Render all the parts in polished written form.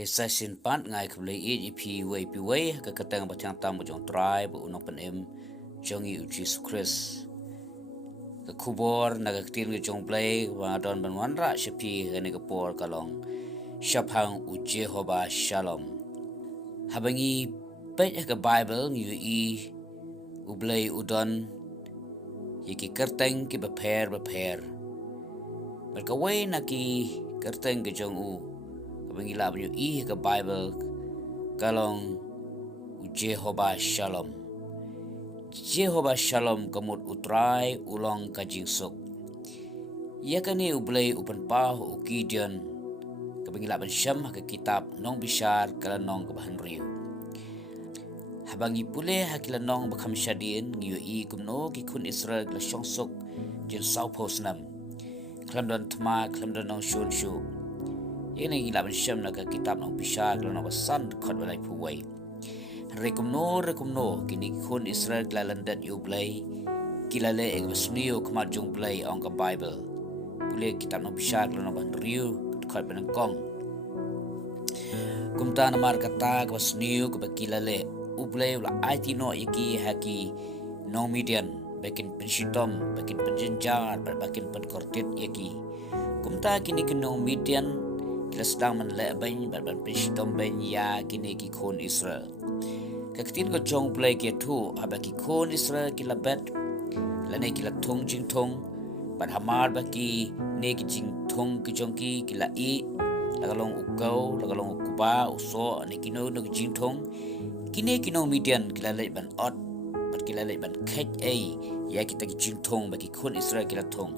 Te session pan ngai khle e pi we ka katang ba chang tam jong tribe unong pen em jong i Jesus Christ ka kubor na ka tin jong play wa don ban wan ra shepi ne ka por kalong shaphang u Jehovah Shalom habangi pe ka Bible ngi i u play u don ki kerteng ki ba pher ber ka we na ki kerteng ke jong u habangi la banyu i ka Bible kalong Jehovah Shalom. Jehovah Shalom kamut utrai ulong kajingsuk. Yakani ublay upan paho ukidian kabangilaban syam ke kitab nong bishar kala nong kabahan riu. Habangi pule hakila nong bakam syadien ngiyo i kumno kikun Israel kala syongsuk jin saupos nam. Kalam don tma kalam don nong syun syu. Yakani gilaban syam na ke kitab nong bishar kala nong basan kod walay puway. Rekumno kini kun Israel kelalandat ublay kilale eg basniyo kmat jung play ong ka Bible pule kitab no bishak lo no ban riu khat ban kong kumta na mar kata ka basniyo ka kilale ublay la IT no iki haki no median bakin penshitom bakin penjenjar bakin penkortit iki kumta kini no median kila sedang menle ban penshitom ban ya kini ki kun Israel kakitin ko jong play kia tu abaki kon Israel kila bet lane kila thong jing thong ban hamar baki ne ki jing thong ki jong ki kila i lagalong ukau lagalong ukuba uso ne kino no jing thong kine kino median kila le ban ot bat kila le ban khet ai ya kita ki jing thong baki kon Israel kila thong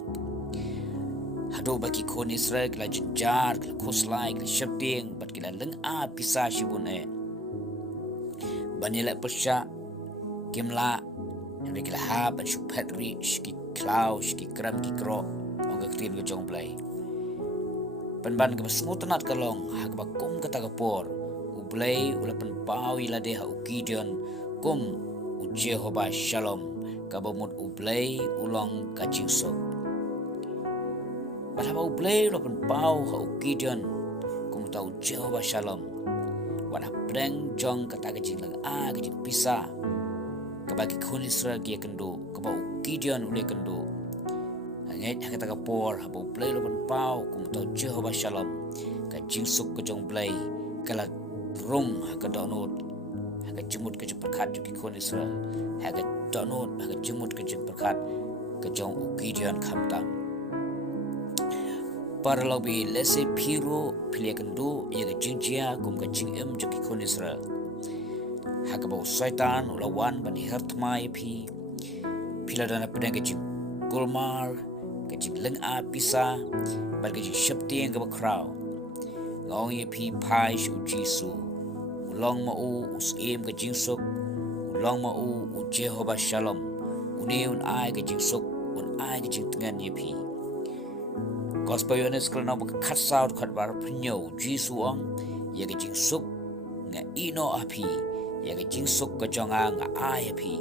hado baki kon Israel kila jinjar kila khoslai kila shapting bat kila leng a pisa shibun Banila persya kimla yang kila ha ban shupet rich ki klaus ki kram ki kro ong tin ke jong play ban ke smutanat kalong ha ba kum kata kapor u play ula pen pau ila de ha ukidion kum u Jehovah Shalom ka bomut u play ulong ka jingsok ba u play ula pen pau ha ukidion kum tau Jehovah Shalom wana preng jong kata kecing lang kecing pisa kabagi kun Israel kia kendo kabau Gideon ule kendo hangit kata kapor habau play lo pau kum tau Jehovah Shalom ka jingsuk ke jong play kala rung ha ka donut ha ka jemut ke jong perkat ki kun Israel ha ka donut ha ka jemut ke jong perkat ke jong Gideon khamtam para lobi lese piro pilia kendo ia ke jingjia kum ke jingem joki kon Israel hakabo syaitan ulawan bani hartmai pi pila dana pedang ke jing kulmar ke jing leng a pisa bar ke jing shapti ke bakrau ngong ye pi pai shu jisu ulong ma u usim ke jing sok ulong ma u Jehovah Shalom une un ai ke jing sok un ai ke jing tengan ye pi Gospel Yohanes kalau nak kat saud kat bar penyo Jisu ang ya ke jing suk nga ino api ya ke jing suk ke jonga nga ai api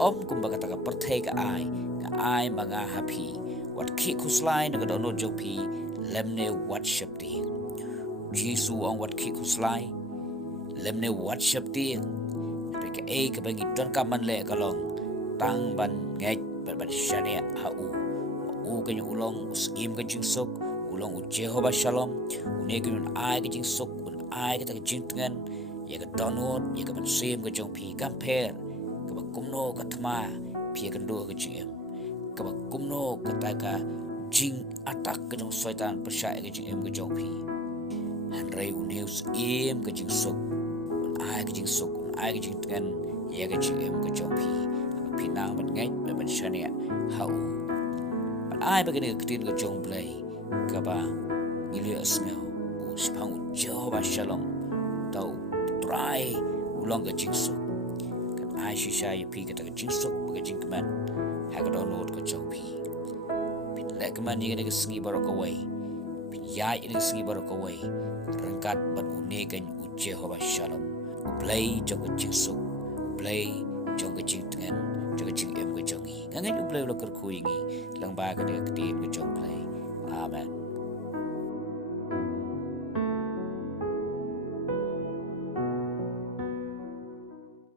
om kum ba kata ka perthai ka ai nga ai manga happy wat ki kuslai na dono jopi lemne worship ti Jisu ang wat ki kuslai lemne worship ti reke e ka bangi don ka man le kalong tang ban ngai ban shania ha u kanya ulong uskim ka jingsok ulong u Jehovah Shalom unegun ai ka jingsok un ai ka jing tengan ya ka donot ya ka bansim ka jong pi kamper ka ba kumno ka thma pi ka ndo ka jing ka ba kumno ka ta ka jing atak ka jong syaitan persya ka jing ka jong pi han rai uneus im ka jingsok un ai ka jingsok un ai ka jing tengan ya ka jing ka jong pi pinang ban ngai ban shania hau ai bagani ketin ke jong play kaba ngilio asngau usipang Jehovah Shalom tau try ulong ke jingsuk kan ai shisha ye pi kata ke jingsuk ke jingman ha ka download ke jong pi pin lek man ni ke sengi barok away pin ya ini sengi barok away rangkat ban unegan Jehovah Shalom play jong ke jingsuk play jong ke jingtengan jong ke jing em ke jongi ngangai play lo ker kuingi lang ba ka de ke jong play amen